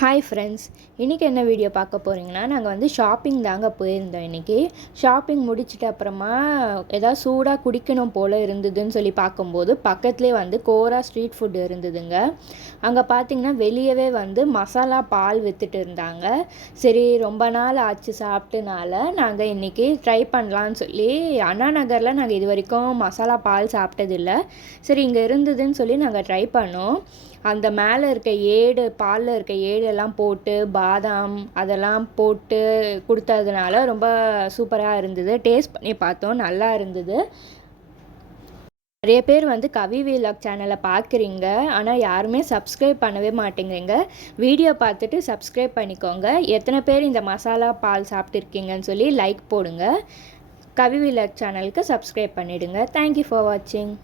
Hi friends, இன்றைக்கி என்ன video பார்க்க போகிறீங்கன்னா, நாங்கள் வந்து ஷாப்பிங் தாங்க போயிருந்தோம் இன்றைக்கி. ஷாப்பிங் முடிச்சிட்டு அப்புறமா ஏதாவது சூடாக குடிக்கணும் போல் இருந்ததுன்னு சொல்லி பார்க்கும்போது பக்கத்துலேயே வந்து கோரா ஸ்ட்ரீட் ஃபுட் இருந்ததுங்க. அங்கே பார்த்திங்கன்னா வெளியவே வந்து மசாலா பால் விற்றுட்டு இருந்தாங்க. சரி, ரொம்ப நாள் ஆச்சு சாப்பிட்டுனால நாங்கள் இன்றைக்கி ட்ரை பண்ணலான்னு சொல்லி, அண்ணா நகரில் நாங்கள் இது வரைக்கும் மசாலா பால் சாப்பிட்டதில்லை. சரி, இங்கே இருந்ததுன்னு சொல்லி நாங்கள் ட்ரை பண்ணோம். அந்த மேலே இருக்க ஏடு, பாலில் இருக்க ஏடெல்லாம் போட்டு பாதாம் அதெல்லாம் போட்டு கொடுத்ததுனால ரொம்ப சூப்பராக இருந்தது. டேஸ்ட் பண்ணி பார்த்தோம், நல்லா இருந்தது. நிறைய பேர் வந்து கவி வீலாக் சேனலை பார்க்குறீங்க, ஆனால் யாருமே சப்ஸ்கிரைப் பண்ணவே மாட்டேங்கிறீங்க. வீடியோ பார்த்துட்டு சப்ஸ்கிரைப் பண்ணிக்கோங்க. எத்தனை பேர் இந்த மசாலா பால் சாப்பிட்ருக்கீங்கன்னு சொல்லி லைக் போடுங்க. கவி வீலாக் சேனலுக்கு சப்ஸ்கிரைப் பண்ணிவிடுங்க. தேங்க்யூ ஃபார் வாட்சிங்.